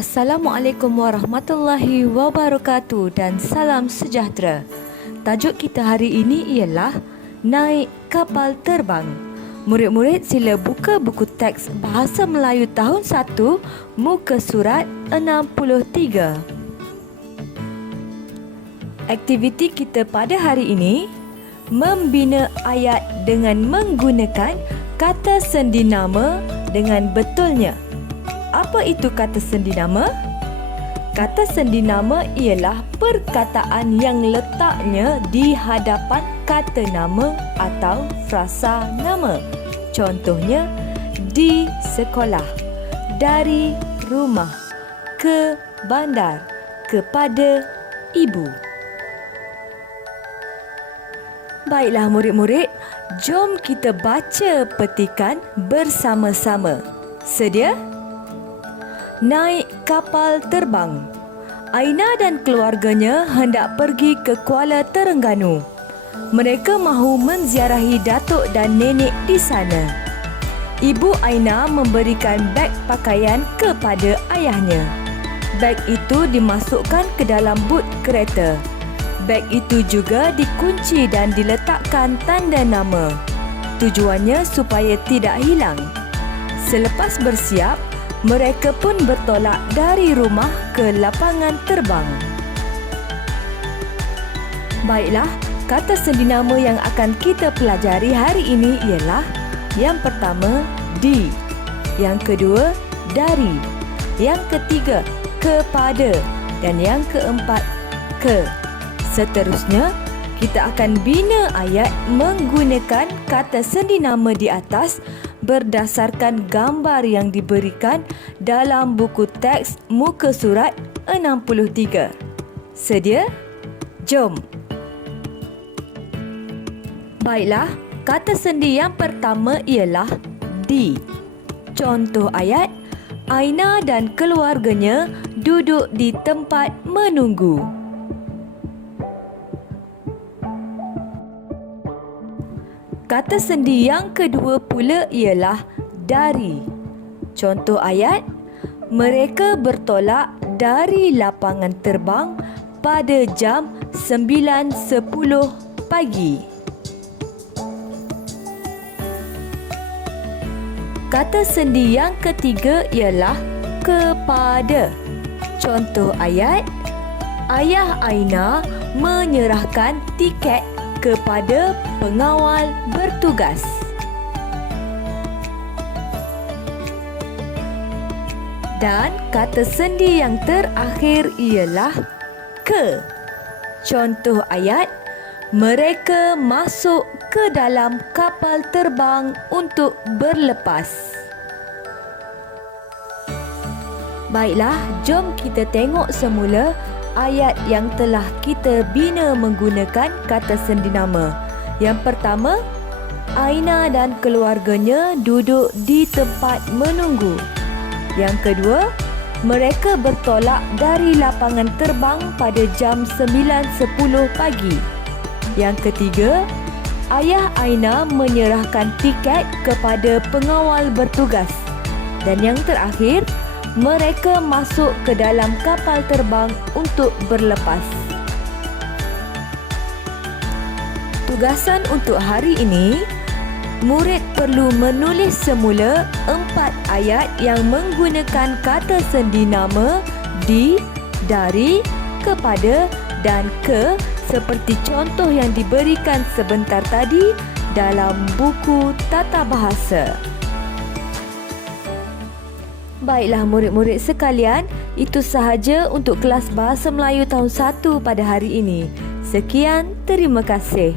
Assalamualaikum warahmatullahi wabarakatuh dan salam sejahtera. Tajuk kita hari ini ialah naik kapal terbang. Murid-murid sila buka buku teks Bahasa Melayu tahun 1 muka surat 63. Aktiviti kita pada hari ini membina ayat dengan menggunakan kata sendi nama dengan betulnya. Apa itu kata sendi nama? Kata sendi nama ialah perkataan yang letaknya di hadapan kata nama atau frasa nama. Contohnya, di sekolah, dari rumah, ke bandar, kepada ibu. Baiklah murid-murid, jom kita baca petikan bersama-sama. Sedia? Naik kapal terbang. Aina dan keluarganya hendak pergi ke Kuala Terengganu. Mereka mahu menziarahi datuk dan nenek di sana. Ibu Aina memberikan beg pakaian kepada ayahnya. Beg itu dimasukkan ke dalam but kereta. Beg itu juga dikunci dan diletakkan tanda nama. Tujuannya supaya tidak hilang. Selepas bersiap, mereka pun bertolak dari rumah ke lapangan terbang. Baiklah, kata sendi nama yang akan kita pelajari hari ini ialah yang pertama, di. Yang kedua, dari. Yang ketiga, kepada. Dan yang keempat, ke. Seterusnya, kita akan bina ayat menggunakan kata sendi nama di atas berdasarkan gambar yang diberikan dalam buku teks muka surat 63. Sedia? Jom. Baiklah, kata sendi yang pertama ialah di. Contoh ayat, Aina dan keluarganya duduk di tempat menunggu. Kata sendi yang kedua pula ialah dari. Contoh ayat, mereka bertolak dari lapangan terbang pada jam 9.10 pagi. Kata sendi yang ketiga ialah kepada. Contoh ayat, ayah Aina menyerahkan tiket kepada pengawal bertugas. Dan kata sendi yang terakhir ialah ke. Contoh ayat, mereka masuk ke dalam kapal terbang untuk berlepas. Baiklah, jom kita tengok semula ayat yang telah kita bina menggunakan kata sendi nama. Yang pertama, Aina dan keluarganya duduk di tempat menunggu. Yang kedua, mereka bertolak dari lapangan terbang pada jam 9.10 pagi. Yang ketiga, ayah Aina menyerahkan tiket kepada pengawal bertugas. Dan yang terakhir, mereka masuk ke dalam kapal terbang untuk berlepas. Tugasan untuk hari ini, murid perlu menulis semula 4 ayat yang menggunakan kata sendi nama di, dari, kepada dan ke seperti contoh yang diberikan sebentar tadi dalam buku tata bahasa. Baiklah murid-murid sekalian, itu sahaja untuk kelas Bahasa Melayu tahun 1 pada hari ini. Sekian, terima kasih.